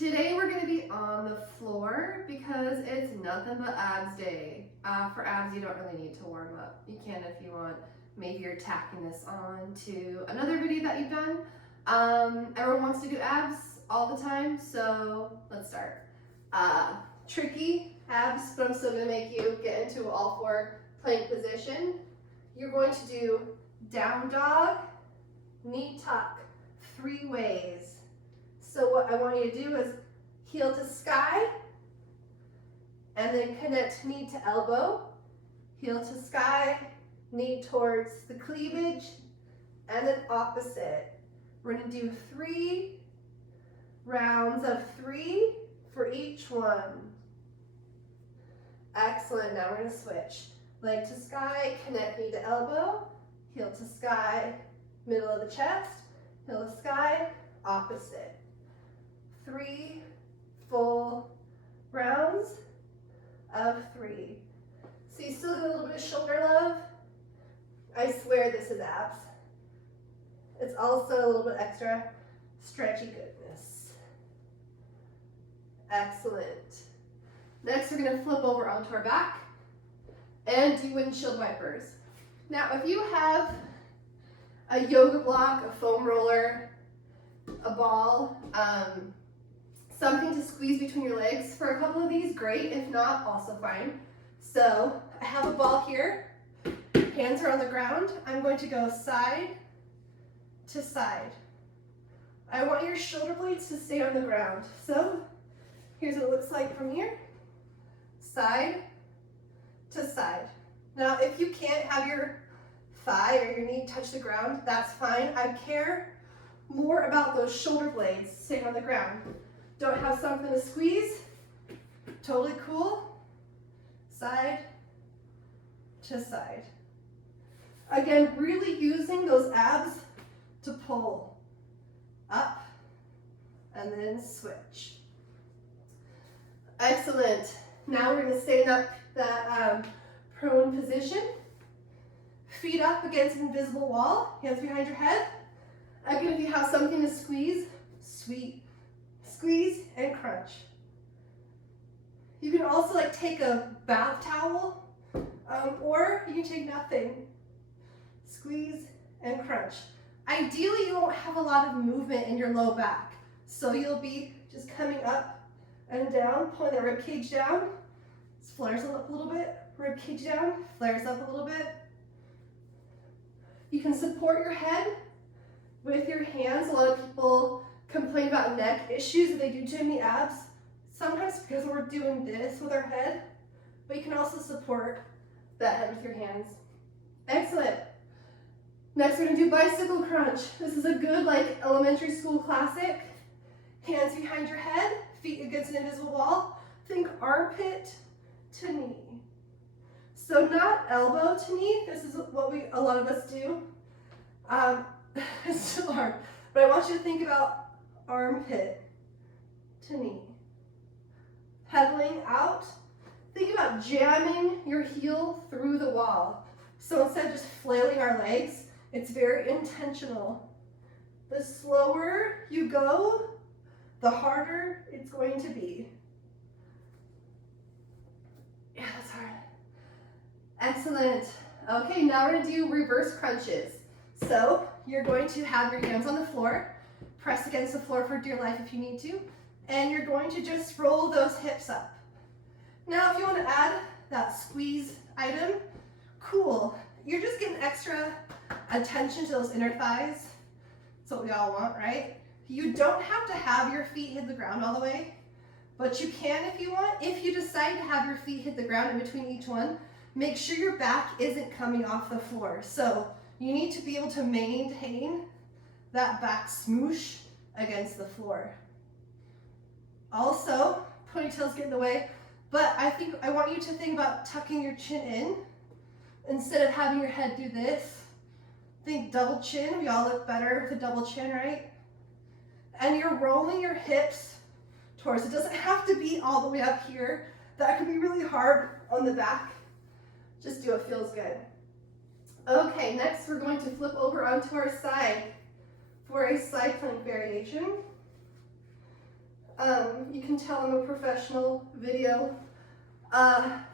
Today we're going to be on the floor because it's nothing but abs day. For abs, you don't really need to warm up. You can if you want. Maybe you're tacking this on to another video that you've done. Everyone wants to do abs all the time, so let's start. Tricky abs, but I'm still going to make you get into all four plank position. You're going to do down dog, knee tuck, 3 ways. So what I want you to do is heel to sky, and then connect knee to elbow, heel to sky, knee towards the cleavage, and then opposite. We're going to do 3 rounds of 3 for each one. Excellent. Now we're going to switch. Leg to sky, connect knee to elbow, heel to sky, middle of the chest, heel to sky, opposite. 3 full rounds of 3. So you still get a little bit of shoulder love. I swear this is abs. It's also a little bit extra stretchy goodness. Excellent. Next, we're going to flip over onto our back and do windshield wipers. Now, if you have a yoga block, a foam roller, a ball, something to squeeze between your legs for a couple of these, great. If not, also fine. So I have a ball here. Hands are on the ground. I'm going to go side to side. I want your shoulder blades to stay on the ground. So here's what it looks like from here. Side to side. Now, if you can't have your thigh or your knee touch the ground, that's fine. I care more about those shoulder blades staying on the ground. Don't have something to squeeze, totally cool. Side to side. Again, really using those abs to pull up and then switch. Excellent. Now we're going to stay in that prone position. Feet up against an invisible wall, hands behind your head. Again, if you have something to squeeze, squeeze and crunch. You can also take a bath towel, or you can take nothing. Squeeze and crunch. Ideally, you won't have a lot of movement in your low back, so you'll be just coming up and down, pulling the rib cage down. Flares up a little bit, rib cage down, flares up a little bit. You can support your head with your hands. A lot of people complain about neck issues if they do too many abs. Sometimes because we're doing this with our head, but you can also support that head with your hands. Excellent. Next, we're going to do bicycle crunch. This is a good elementary school classic. Hands behind your head, feet against an invisible wall. Think armpit to knee. So not elbow to knee. This is what a lot of us do. It's still hard, but I want you to think about armpit to knee. Pedaling out. Think about jamming your heel through the wall. So instead of just flailing our legs, it's very intentional. The slower you go, the harder it's going to be. Yeah, that's hard. Excellent. Okay, now we're going to do reverse crunches. So you're going to have your hands on the floor, press against the floor for dear life if you need to, and you're going to just roll those hips up. Now, if you want to add that squeeze item, cool. You're just getting extra attention to those inner thighs. That's what we all want, right? You don't have to have your feet hit the ground all the way, but you can if you want. If you decide to have your feet hit the ground in between each one, make sure your back isn't coming off the floor. So you need to be able to maintain that back smoosh against the floor. Also, ponytails get in the way, but I want you to think about tucking your chin in instead of having your head do this. Think double chin. We all look better with a double chin, right? And you're rolling your hips towards. It doesn't have to be all the way up here. That can be really hard on the back. Just do what feels good. Okay, next we're going to flip over onto our side for a side plank variation. You can tell I'm a professional video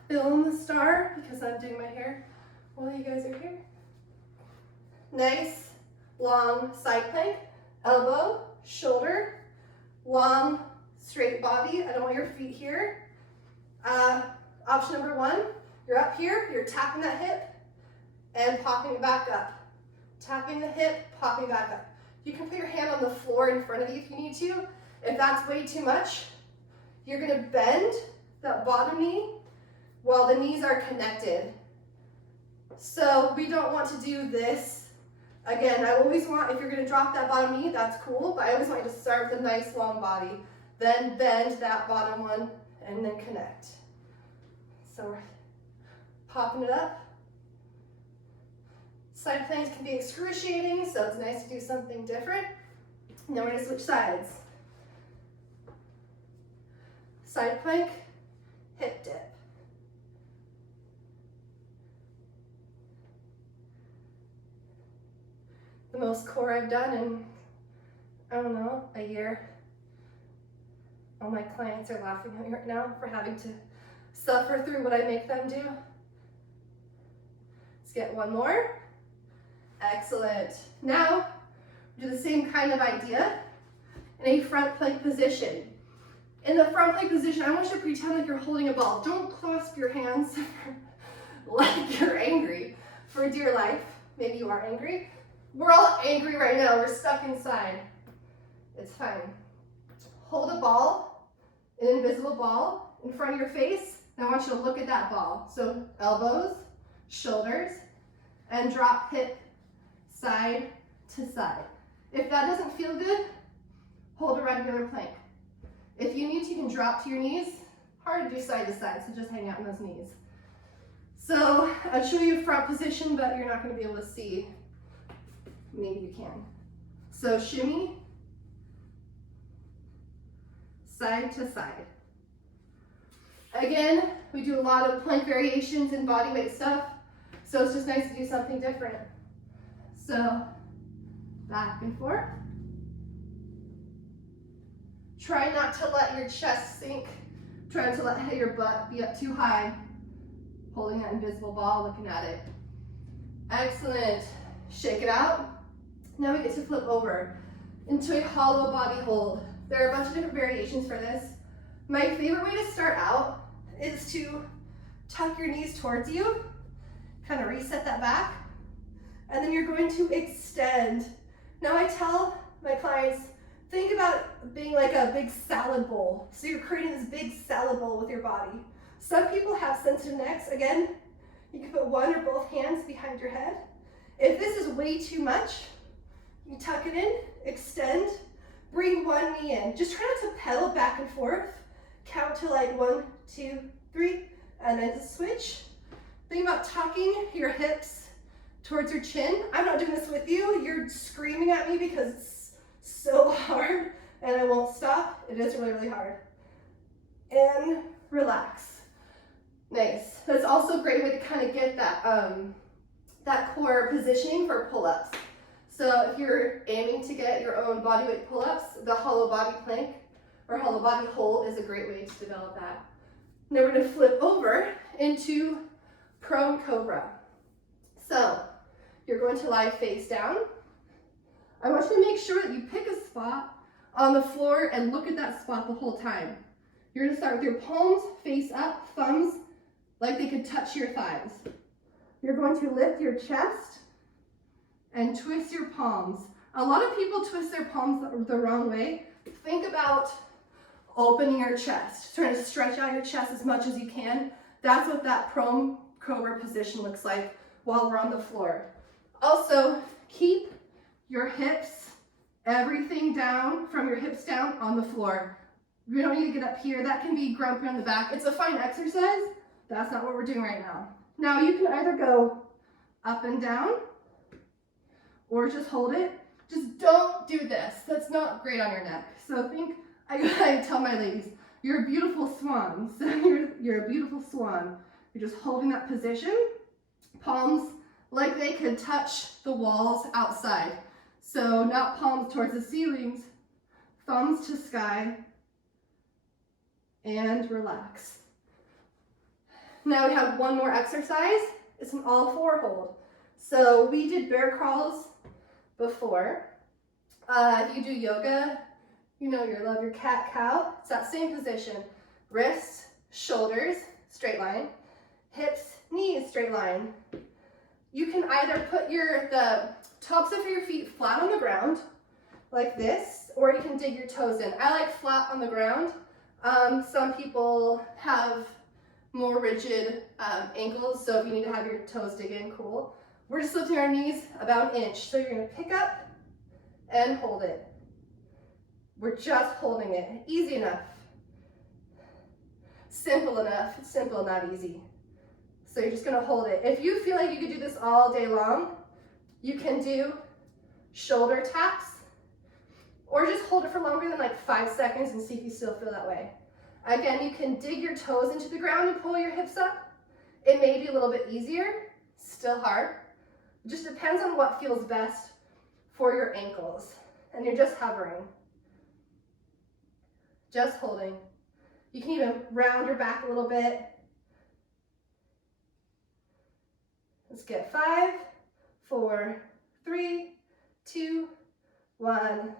film star because I'm doing my hair while you guys are here. Nice, long side plank, elbow, shoulder, long, straight body. I don't want your feet here. Option number one, you're up here, you're tapping that hip and popping it back up. Tapping the hip, popping back up. You can put your hand on the floor in front of you if you need to. If that's way too much, you're gonna bend that bottom knee while the knees are connected. So we don't want to do this. Again, I always want, if you're gonna drop that bottom knee, that's cool, but I always want you to start with a nice long body, then bend that bottom one, and then connect. So we're popping it up. Side planks can be excruciating, so it's nice to do something different. Now we're gonna switch sides. Side plank, hip dip. The most core I've done in, I don't know, a year. All my clients are laughing at me right now for having to suffer through what I make them do. Let's get one more. Excellent. Now, do the same kind of idea in a front plank position. In the front plank position, I want you to pretend like you're holding a ball. Don't clasp your hands like you're angry for dear life. Maybe you are angry. We're all angry right now. We're stuck inside. It's fine. Hold a ball, an invisible ball, in front of your face. Now I want you to look at that ball. So elbows, shoulders, and drop hip side to side. If that doesn't feel good, hold a regular plank. If you need to, you can drop to your knees. Hard to do side to side, so just hang out in those knees. So I'll show you front position, but you're not going to be able to see. Maybe you can. So shimmy, side to side. Again, we do a lot of plank variations and body weight stuff, so it's just nice to do something different. So back and forth. Try not to let your chest sink. Try not to let your butt be up too high. Holding that invisible ball, looking at it. Excellent. Shake it out. Now we get to flip over into a hollow body hold. There are a bunch of different variations for this. My favorite way to start out is to tuck your knees towards you, kind of reset that back, and then you're going to extend. Now I tell my clients, think about being like a big salad bowl. So you're creating this big salad bowl with your body. Some people have sensitive necks. Again, you can put one or both hands behind your head. If this is way too much, you tuck it in, extend, bring one knee in. Just try not to pedal back and forth. Count to like 1, 2, 3, and then switch. Think about tucking your hips towards your chin. I'm not doing this with you. You're screaming at me because it's so hard and I won't stop. It is really, really hard. And relax. Nice. That's also a great way to kind of get that core positioning for pull-ups. So if you're aiming to get your own bodyweight pull-ups, the hollow body plank or hollow body hold is a great way to develop that. Now we're going to flip over into prone cobra. So you're going to lie face down. I want you to make sure that you pick a spot on the floor and look at that spot the whole time. You're going to start with your palms face up, thumbs like they could touch your thighs. You're going to lift your chest and twist your palms. A lot of people twist their palms the wrong way. Think about opening your chest, trying to stretch out your chest as much as you can. That's what that prone cobra position looks like while we're on the floor. Also, keep your hips, everything down, from your hips down on the floor. We don't need to get up here. That can be grumpy on the back. It's a fine exercise. That's not what we're doing right now. Now you can either go up and down or just hold it. Just don't do this. That's not great on your neck. So I tell my ladies, you're a beautiful swan. So you're a beautiful swan. You're just holding that position. Palms like they could touch the walls outside. So not palms towards the ceilings, thumbs to sky, and relax. Now we have one more exercise. It's an all four hold. So we did bear crawls before. If you do yoga, you know you love your cat cow. It's that same position. Wrists, shoulders, straight line. Hips, knees, straight line. You can either put the tops of your feet flat on the ground, like this, or you can dig your toes in. I like flat on the ground. Some people have more rigid ankles, so if you need to have your toes dig in, cool. We're just lifting our knees about an inch. So you're gonna pick up and hold it. We're just holding it. Easy enough. Simple enough. Simple, not easy. So you're just gonna hold it. If you feel like you could do this all day long, you can do shoulder taps, or just hold it for longer than like 5 seconds and see if you still feel that way. Again, you can dig your toes into the ground and pull your hips up. It may be a little bit easier, still hard. It just depends on what feels best for your ankles. And you're just hovering. Just holding. You can even round your back a little bit. Let's get 5, 4, 3, 2, 1.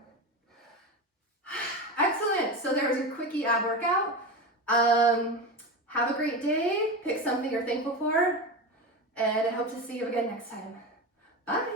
Excellent. So there was your quickie ab workout. Have a great day. Pick something you're thankful for. And I hope to see you again next time. Bye.